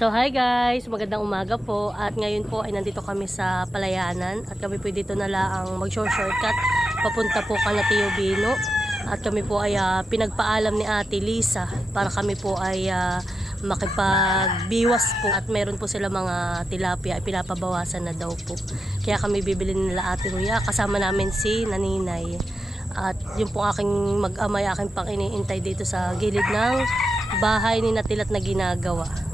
So hi guys, magandang umaga po at ngayon po ay nandito kami sa Palayanan at kami po dito na lang mag-shortcut papunta po kala Tio Bino at kami po ay ah, pinagpaalam ni Ate Lisa para kami po ay ah, makipagbiwas po at meron po sila mga tilapia ay pinapabawasan na daw po. Kaya kami bibili nila Ate Ruya kasama namin si Naninay. At yung po aking mag-amay aking pang iniintay dito sa gilid ng bahay ni Natilat na ginagawa.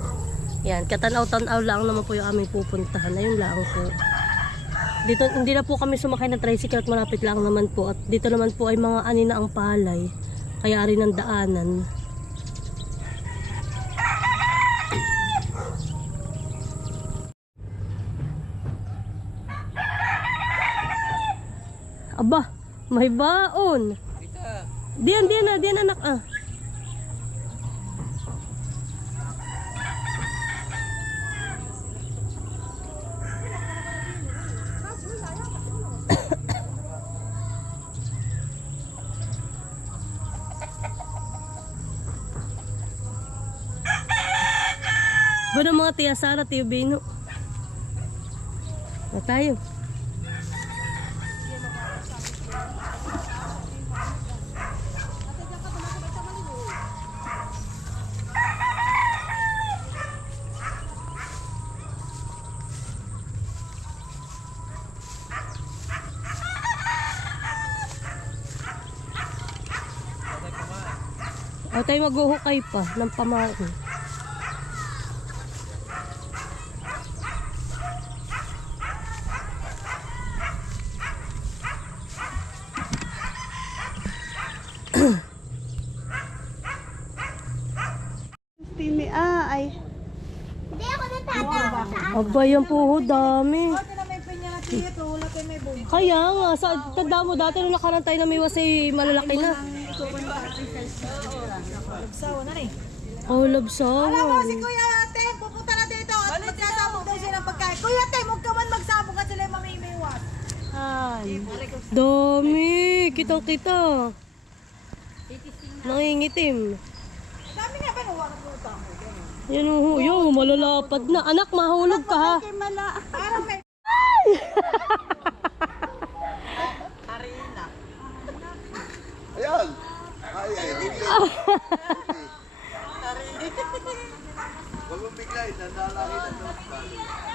Yan, katanaw-tanaw lang naman po yung aming pupuntahan. Ayun lang po. Dito, hindi na po kami sumakay ng tricycle at malapit lang naman po. At dito naman po ay mga ani na ang palay. Kaya rin ang daanan. Aba, may baon. Diyan, diyan na, diyan anak ah. Ba ng mga tiya Sara, tiyo Bino? Na tayo. O tayo maghuhukay pa ng pamain. Tini, ah, ay. Hindi ako natatawa. Aba, yan po ho, dami. Kaya nga, sa tanda mo dati nung nakaraan tayo na may wasay malalaki na. Sawa na ni. Oh, labsawa. Alam mo, si Kuya Ate, pupunta na dito at magsasabog daw siya ng pagkain. Kuya Ate, huwag ka man magsabog at sila yung mamimiwas. Ay, dami. Kitang kita. Nangingitim. Sabi nga ba, huwag mo ito. Yan ho, yo, malalapad na. Anak, mahulog ka ha. Parang may... Ayan! Ay, ay, hindi. Huwag mong bigay, nandalangin ang loob ka.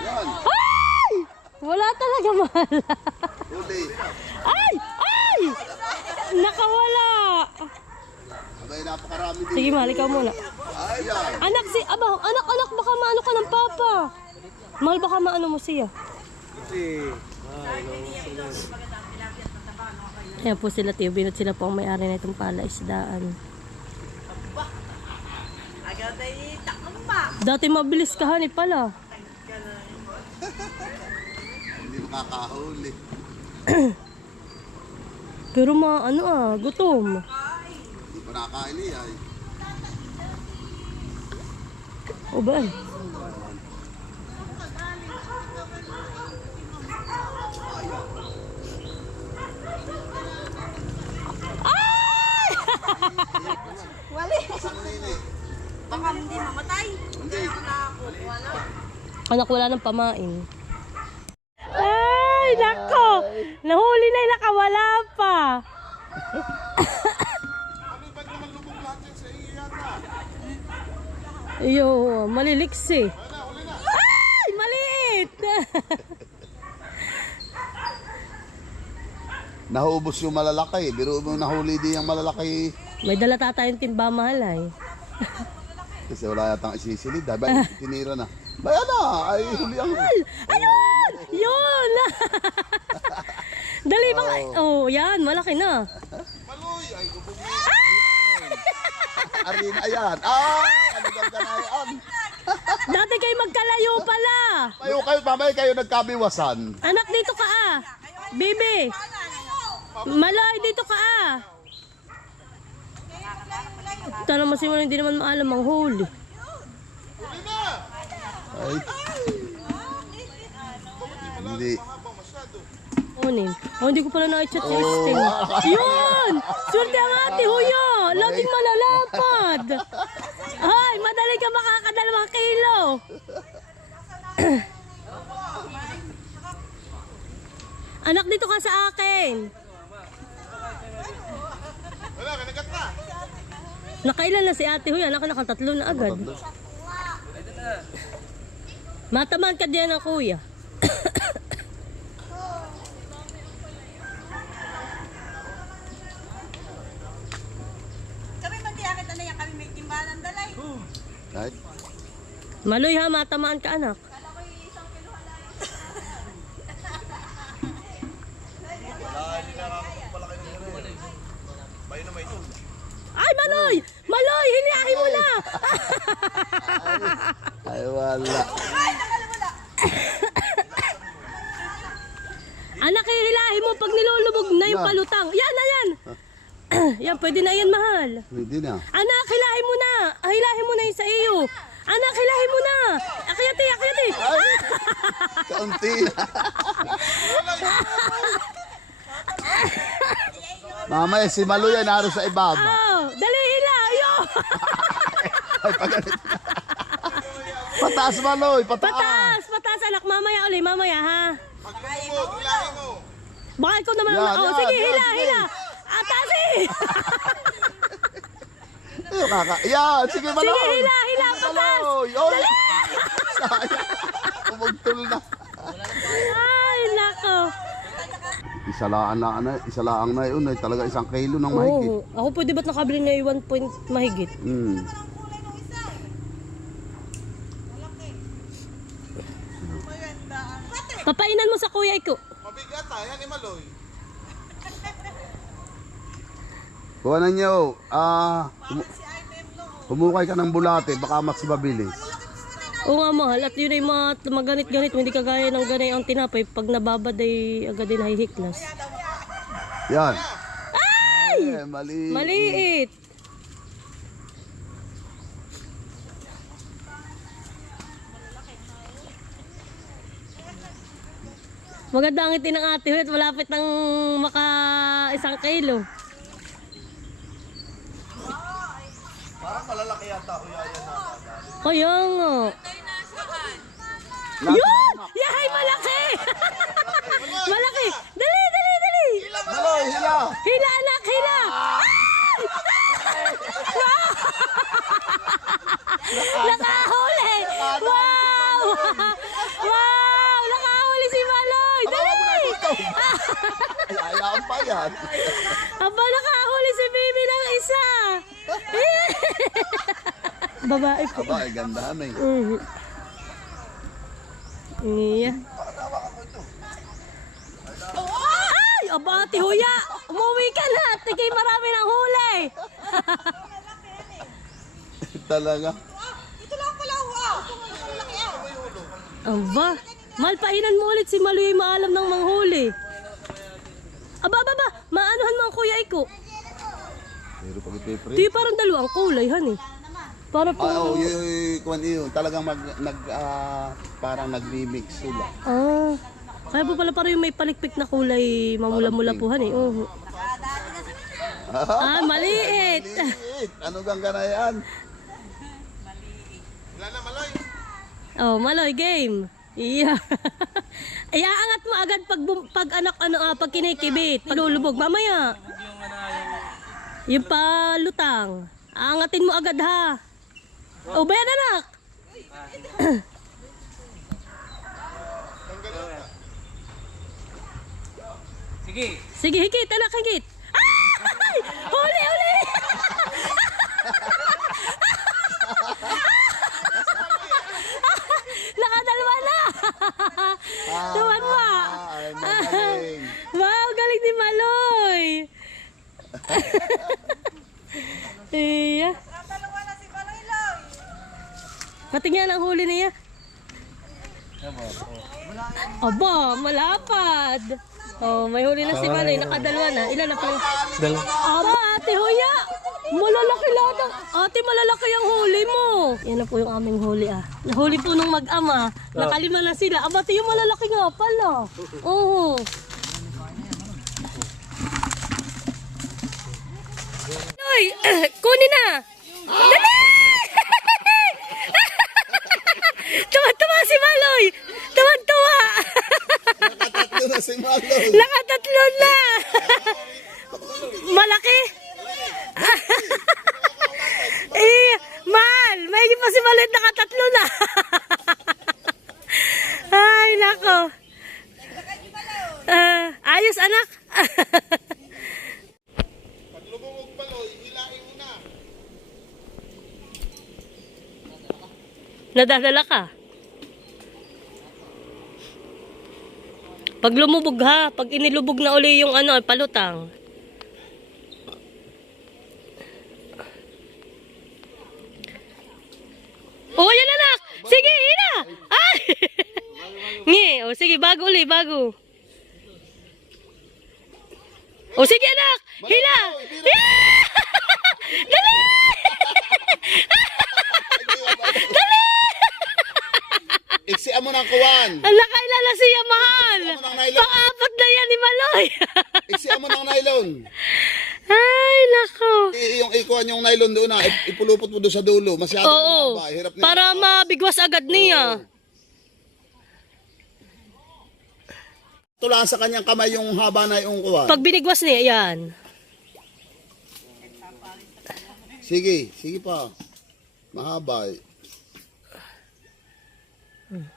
Yan, Ay! Wala talaga mahala. huli. Ay! Ay! Nakawala. Abay, napakarami din. Sige, mahal, ikaw muna. Anak si, aba, anak, anak, baka maano ka ng papa. Mahal, baka maano mo siya. Ayan po sila, Tiyo Binot. Sila po ang may-ari na itong palaisdaan. Dati mabilis ka, hani pala. Hindi makakahuli. Pero ma, ano ah, gutom. Hindi pa nakakain eh, ay. O ba? Wali. Baka hindi mamatay. Hindi. Anak, wala nang pamain. Ay, nako! Nahuli na yung nakawala pa. Iyo, maliliksi. Ay, maliit! Naubos yung malalaki. Biro mo nahuli din yung malalaki. May dala tayong timba mahal ay. Kasi wala yatang isisilid. Dahil tinira na. Bayan na! Ay, huli ang... Ayun! Yun! Dali ba? Oh, yan, malaki na. Ayan. Ay! Ano ba na Dati kayo magkalayo pala. Kayo, kayo, mamaya kayo nagkabiwasan. Anak, dito ka ah. Bibi. Malay, dito ka ah. Ito naman si Mano, hindi naman maalam ang huli. Ay. Hindi. Kunin. Oh, hindi ko pala na-chat si Sting. Yun! Swerte ang ate, huyo! Laging malalapad! Ay, madali ka makakadalawang kilo! Anak, dito ka sa akin. Wala, kanagat na. Nakailan na si ate Huy, anak nakatatlo na agad. Mataman ka diyan ng kuya. Kami man di akit na yan, kami may timbalan dalay. Kahit, Maloy ha, matamaan ka anak. Ay, Maloy! Maloy! Hiniahin mo na! ay wala. Anak, hihilahin mo pag nilulubog na yung palutang. Yan pwede na yan, mahal. Hindi na. Anak, hilahin mo na! Ah, Hilahin mo na yung sa iyo. Anak, hilahin mo na! Akyati, akyati! Ay, kaunti. Mamaya si Malu yan naro sa ibaba. Oh, dali hila! Ayo! Ay, pagalit na. Pataas Maloy, pataas. Pataas! Pataas, anak! Mamaya uli, mamaya, ha? Baka ikaw naman. Yan, oh, yan, sige, yan, hila, sige. hila! Atas eh! Ay, kaka. Yan, sige Maloy. Sige, hila, hila, pataas! Maloy. Oh, sayang. Umugtol na. Ay, nako! Isa lang na, ano, isa lang na yun. Ay, talaga isang kilo ng mahigit. Oo. Ako pwede ba't nakabili na yung 1 point mahigit? Hmm. Papainan mo sa kuya ko. Kuha na niyo. Ah, humu- humukay ka ng bulate, baka mas mabilis. Oo nga mahal. At yun ay mga maganit-ganit. Hindi kagaya ng ganay ang tinapay. Pag nababad ay agad din nahihiklas. Yan. Ay! mali. Maliit. Maganda ang ngiti ng ate Huwet. Malapit ng maka isang kilo. Malalaki yata o yan. Kaya nga. Yun! Yahay, malaki! malaki! Dali, dali, dali! Maloy, hila! Hila, anak, hila! Nakahuli! Wow! Wow! Nakahuli si Maloy! Dali! Ay, ayaan pa yan. Aba, nakahuli si Bibi ng isa! Babae po. Aba, ay ganda na eh. Mhm. Iya. Ay! Aba, ate Huya! Umuwi ka na! Tigay marami ng huli! Talaga. Ito lang pala. Malaki ah. Aba, malpainan mo ulit si Maluy maalam ng manghuli. Aba, aba, aba, maanuhan mo ang kuya Iko. Ipipre. Di parang dalawang kulay, han eh. Para po, Ah, oh, yun, yun, kung yun, talagang mag, nag, ah, parang nagmi-mix sila. ah, kaya po pala parang yung may palikpik na kulay mamula-mula po, han eh. Oh. Ah, maliit. Liit. Ano gang gana yan? Oh, Maloy, game. Iya. Iaangat mo agad pag pag anak ano ah, pag kinikibit, palulubog mamaya. Yung palutang. Aangatin mo agad ha. O ba yan anak? Sige. Sige, higit anak, higit. Ay! Huli, huli! Nakadalwa na! Tuwan mo! Ay, magaling. Wow, galing ni Maloy! iya. Dalawa na si Maloy-Loy. Patingnan ang huli niya. Aba, malapad. Oh, may huli na si Maloy. Nakadalwa na. Ilan na po? Dalawa. Aba, ate Hoya! Malalaki lahat ang... Ate, malalaki ang huli mo. Yan na po yung aming huli ah. Nahuli po nung mag-ama. Nakalima na sila. Aba, ate, yung malalaki nga pala. Oo. Hoy, kunin na! si Malloy. Nakatatlo na. Malaki. eh, mahal, may pa si Malloy nakatatlo na. Ay, nako. Uh, ayos, anak. Nadadala ka? Pag lumubog ha, pag inilubog na uli yung ano, palutang. Oh, yan anak! Sige, hina! Ay! Ngi, oh, sige, bago uli, bago. Oh, sige anak! Hila! Dali! Iksian mo ng kuwan. Ang nakailala siya, mahal! Pang-apat na yan ni Maloy! Iksian mo ng nylon. Ay, nako. I- yung ikuan yung nylon doon na, ip- ipulupot mo doon sa dulo. Masyado Oo. mahaba. Hirap na Para mabigwas agad niya. Tulaan sa kanyang kamay yung haba na yung kuwan. Pag binigwas niya, yan. Sige, sige pa. Mahaba eh.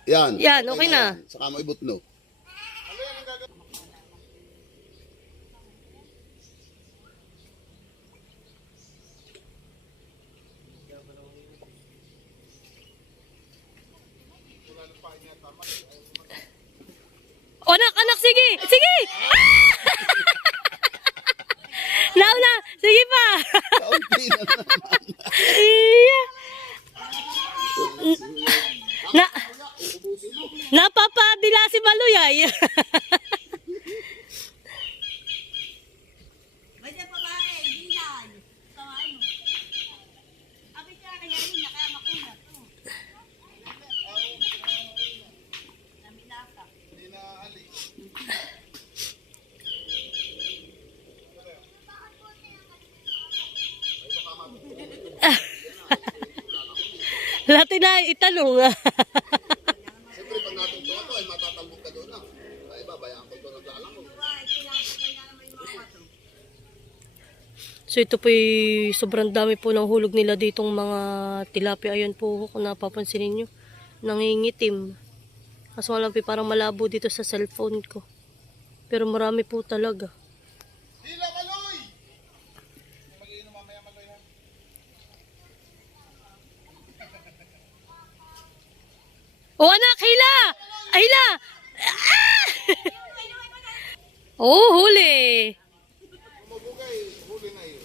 Yan. Yan, okay na. yan. Saka mo ibutno. O, anak, anak, sige! Sige! Ah! Nauna! Sige pa! Kaunti na naman. Iya. Na, napapadila si Maloy ay. Lahat na itanong. Siyempre, pag natutuwa ko, ay matatalbog ka doon na. Ay, babayaan ko doon naglalang ko. So ito po sobrang dami po ng hulog nila ditong mga tilapia. Ayan po kung napapansin ninyo. Nangingitim. Kaso lang po parang malabo dito sa cellphone ko. Pero marami po talaga. Hila, Maloy! O anak, hila! Hila! Ah! oh, huli! Mabugay, huli na yun.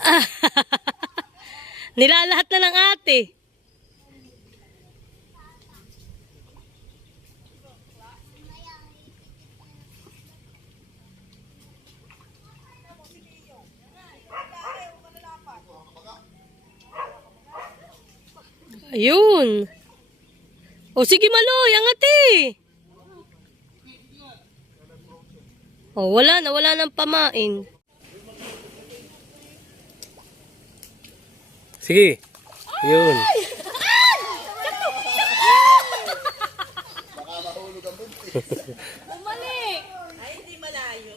Nilalahat na ng ate. Ayun. O sige Maloy, angat eh. O wala na, wala nang pamain. Sige. Yun. Baka mahulog ang buntis. Bumalik! Ay, hindi malayo.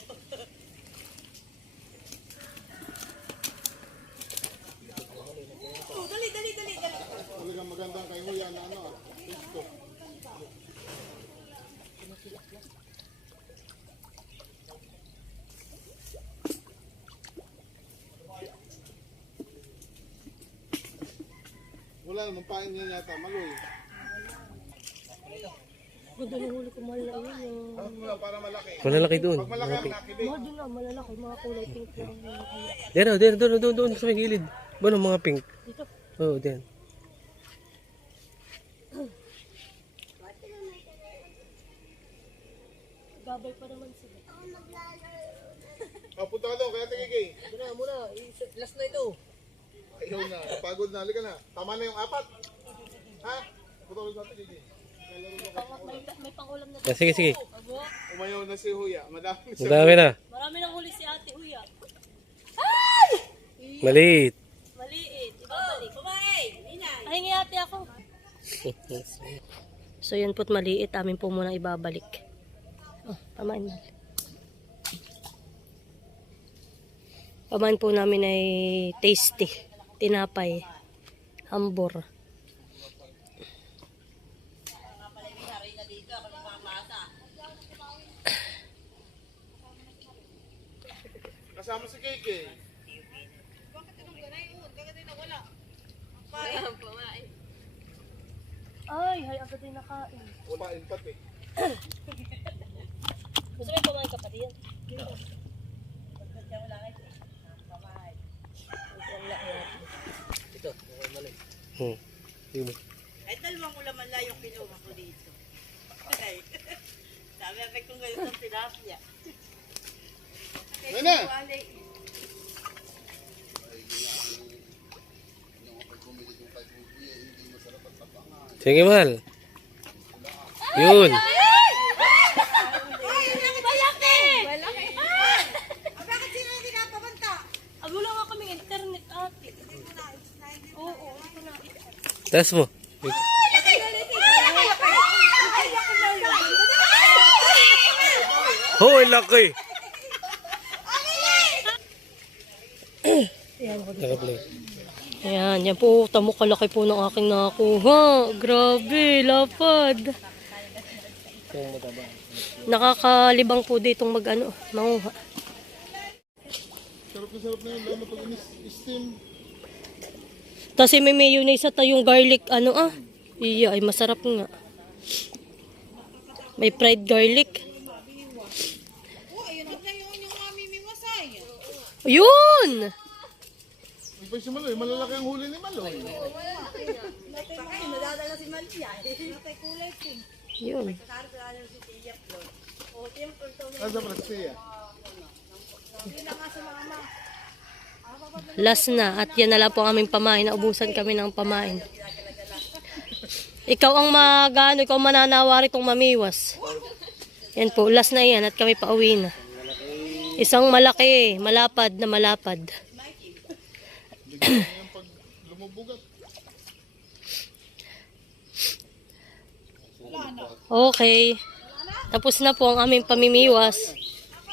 Oh, dali, dali, dali, dali. Talagang magandang kay Huya na ano. ah, Wala namang pain niya yata, maloy. Ganda ng huli ko, na yun. Para malaki. Malalaki doon. Pag malaki ang nakibig. Mahal din na, malalaki, mga kulay pink lang. Dito, dito, doon, doon, doon, sa may gilid. Ba ng mga pink? Dito. Oo, oh, diyan. Gabay pa naman sila. Oh, punta ka doon, kaya tigigay. Muna, muna. Last na ito. Ayaw na, pagod na, halika na. Tama na yung apat. Ha? Ka doon, tigigay. May pangulam na. Ah, sige, sige. Umayaw na si Huya, madami Ang dami na. Marami nang huli si Ate Huya. Maliit. Maliit. Ibabalik. Ay, nga ate ako. So yun po't maliit, amin po muna ibabalik. Oh, pamain mo. Pamain po namin ay tasty. Tinapay. Hambor. Kasama si Keke. Ay, hay, agad din nakain. Wala pati. Gusto mo kumain ka pa din? Hmm. Sige mo. Ay, dalawang ulam man lang yung kinuha ko dito. Ay, sabi ako kung ganito ang tilapia. Nana! Sige, mahal. Yun. Malaki! Ah, bakit sino hindi napabanta? Abo lang nga kaming internet ate. Oo, ito na. Taas mo. Hoy, laki! Nakaplay. Ayan, yan po. Tamo kalaki po ng aking nakuha. Grabe, lapad. Nakakalibang po ditong mag ano, manguha. Sarap na sarap na yun, lalo pag in-steam. Tapos may mayonnaise at yung garlic, ano ah. Iya, ay masarap nga. May fried garlic. Yun pa si Maloy, malalaki ang huli ni Maloy. Nadadala si Malia. Natay kulay pink. Yun. Nasa Praxia. Hindi na nga sa mama. Last na. At yan na lang po ang aming pamain. Naubusan kami ng pamain. Ikaw ang magano, ikaw ang mananawari itong mamiwas. Yan po, last na yan at kami pauwi na. Isang malaki, malapad na malapad. Okay. Tapos na po ang aming pamimiwas.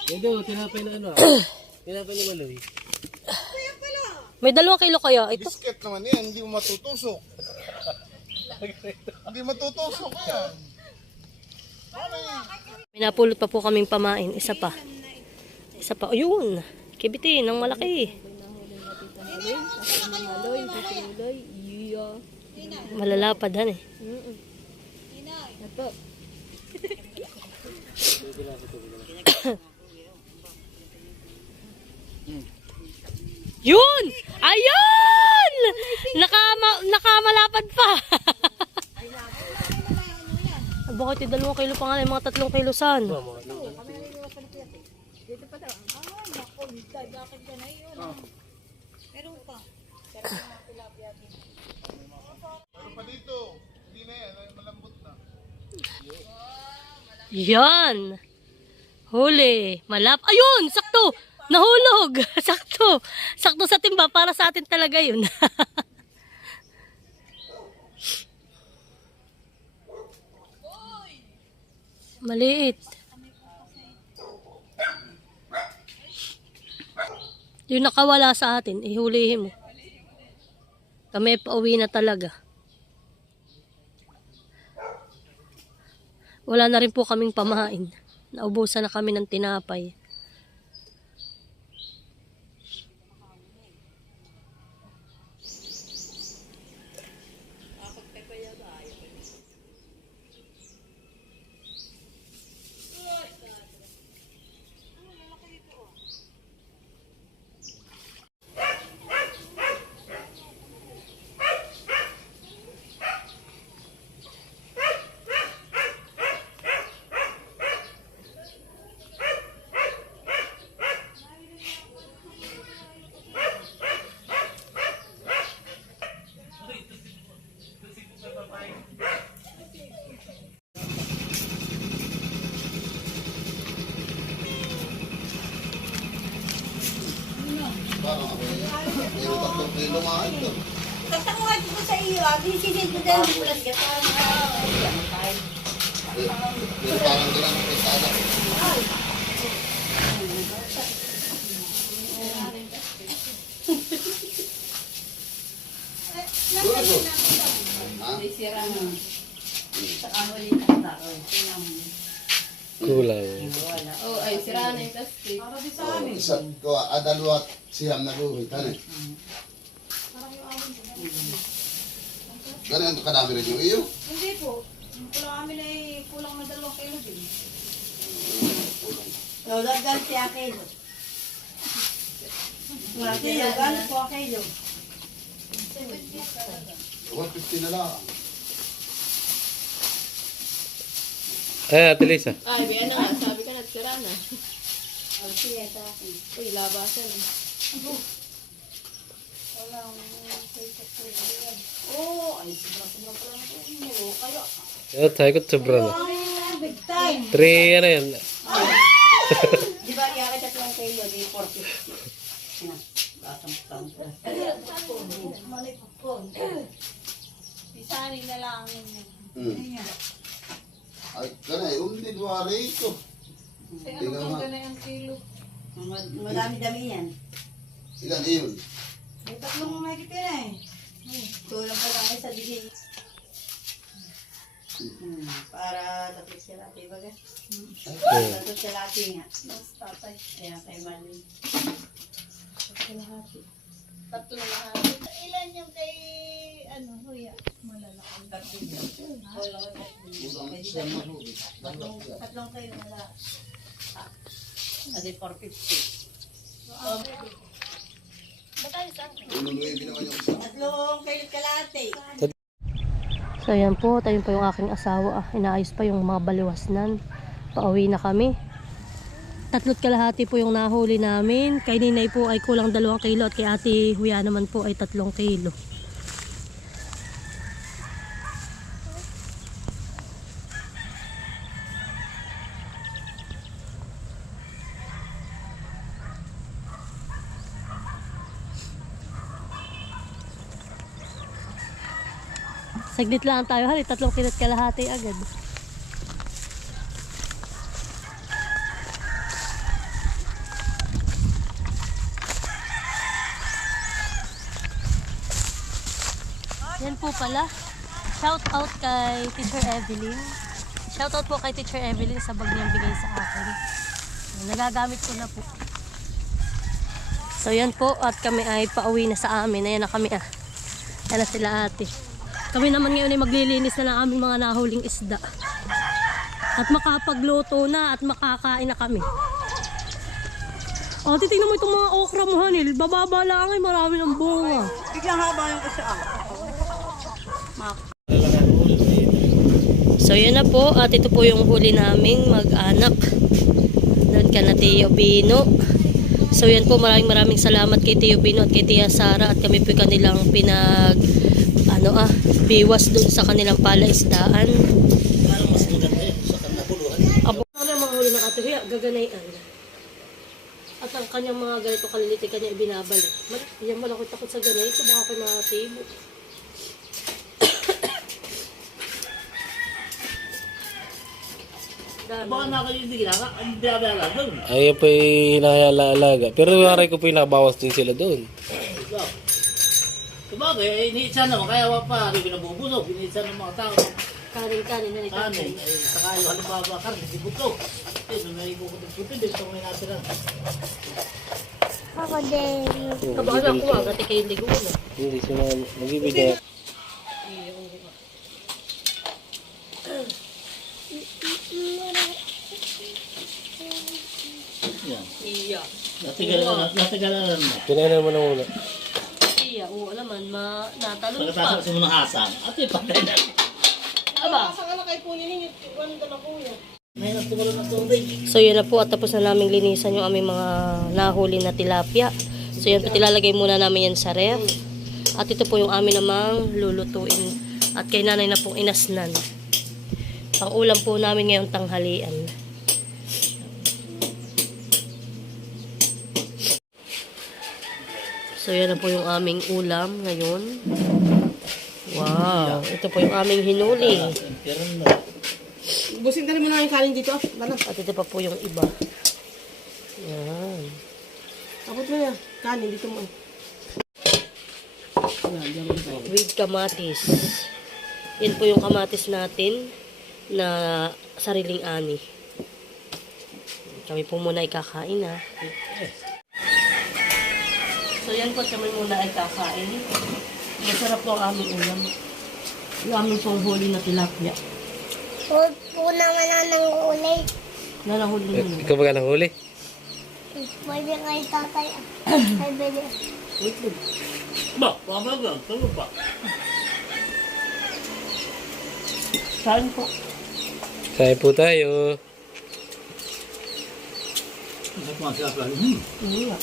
Ito, tinapay na ano. tinapay ni Maloy. May dalawang kilo kaya ito. Biscuit naman yan, hindi mo matutusok. hindi matutusok yan. Minapulot pa po kaming pamain. Isa pa. Isa pa. Ayun. Kibitin ng malaki. Malalapad han eh. Yun! Ayun! Nakama, nakamalapad pa. Bakit yung dalawang kilo pa nga lang, mga tatlong kilo saan? Meron pa. Meron pa dito. Hindi na yan, ay malambot na. Yan. Huli. Malap. Ayun! Sakto! Nahulog! Sakto! Sakto sa timba. Para sa atin talaga yun. Maliit. Yung nakawala sa atin, ihulihin mo. Kami pauwi na talaga. Wala na rin po kaming pamain. Naubusan na kami ng tinapay. Ah. Sisisid ko dahil ang bulas ka. Pero parang ganun ang pisada. Kulang. Isa ko, dalawa siyam na buhay. Tani. Ganun ang kadami rin yung iyo. Hindi po. Kulang kami na eh, kulang na dalawang kilo din. No, dagan siya kilo. Wala kilo, gano'n po ang kilo. 150 na lang. Ay, Ate Lisa. Ay, biya na nga. Sabi ka na, tira na. Oh, sige, sa akin. Uy, labasan. eh. Oo, ay, lang Yan, tayo ko sobra na. ang big time. Three, ano yan. Di ba, kaya kita tatlong kilo, di 450. Yan, batang tangka. Pisanin na lang yun. Hmm. Ay, kanay, undi duwari ito. Tingnan nga. Madami-dami yan. Ilan iyon? May tatlong may kitira eh. Tulang pa lang sa digay. Hmm, para tatlo siya lati baga. Tatlo siya lati nga. Mas tatay. Kaya kay Mali. Tatlo na lahat. Ilan yung kay ano, huya? Malalaki. Buhay. Tatlong, tatlong kayo wala. Adi 450. Ununuwi naman yung isa. Tatlong kayo kalate. So yan po, tayo po yung aking asawa. Ah. Inaayos pa yung mga baliwasnan. Pauwi na kami. Tatlot kalahati po yung nahuli namin. Kay Ninay po ay kulang dalawang kilo at kay Ate Huya naman po ay tatlong kilo. Saglit lang tayo hali, tatlong kilot kalahati agad. Yan po pala. Shout out kay Teacher Evelyn. Shout out po kay Teacher Evelyn sa bag niyang bigay sa akin. Nagagamit ko na po. So yan po at kami ay pauwi na sa amin. Ayan na kami ah. Ayan na sila ate. Kami naman ngayon ay maglilinis na ng aming mga nahuling isda. At makapagluto na at makakain na kami. Oh, titignan mo itong mga okra mo, Hanil. Bababa lang ay marami ng bunga. Biglang haba yung isa ah. So yun na po at ito po yung huli naming mag-anak. Doon ka na Tio Bino. So yan po maraming maraming salamat kay Tio Bino at kay Tia Sara at kami po kanilang pinag ano ah, biwas doon sa kanilang palaisdaan. Abo. Ano ang mga huli ng Huya? Gaganayan. At ang kanyang mga ganito kaliliti kanya ibinabalik. Mal yan malaki takot sa ganito. Baka kay mga tibo. Dami. Ayaw pa yung hinahalaga. Pero waray ko po yung nabawas din sila doon. Sabagay, iniitsa naman, kaya wala pa, hindi pinabubusog, iniitsa ng mga tao. Kanin-kanin na ni Kanin, Tatay. eh, saka yung halimbawa karne, di buto. Eh, nung may bukod ng puti, dito may natira. Ako din. Kabaka na kuha, gati kayo ligo na. Hindi sila magbibigay. Iya. Natigal na, natigal na naman. Kinain mo na muna. Ma natalon pa. Pagkatapos mo ng hasang, at yung patay na. Aba, May natumal na so yun na po at tapos na namin linisan yung aming mga nahuli na tilapia. So yan po, tilalagay muna namin yan sa ref. At ito po yung amin namang lulutuin. At kay nanay na pong inasnan. Pang ulam po namin ngayong tanghalian. So yan na po yung aming ulam ngayon. Wow, ito po yung aming hinuli. Busing ka rin mo na yung kanin dito. Bana. At ito pa po yung iba. Yan. Abot mo yan. Kanin dito mo. With kamatis. Yan po yung kamatis natin na sariling ani. Kami po muna ikakain ha. So yan po kami muna ay kakain. Masarap po ang aming ulam. Yung aming pong huli na tilapia. Huwag po naman na ng ulay. Nalahuli Eh, mo. Ikaw ba ka nahuli? Pwede kay tatay. Ay, bili. Wait lang. Ba, wala lang. Ano pa? Kain po. Kain po tayo. Terima kasih.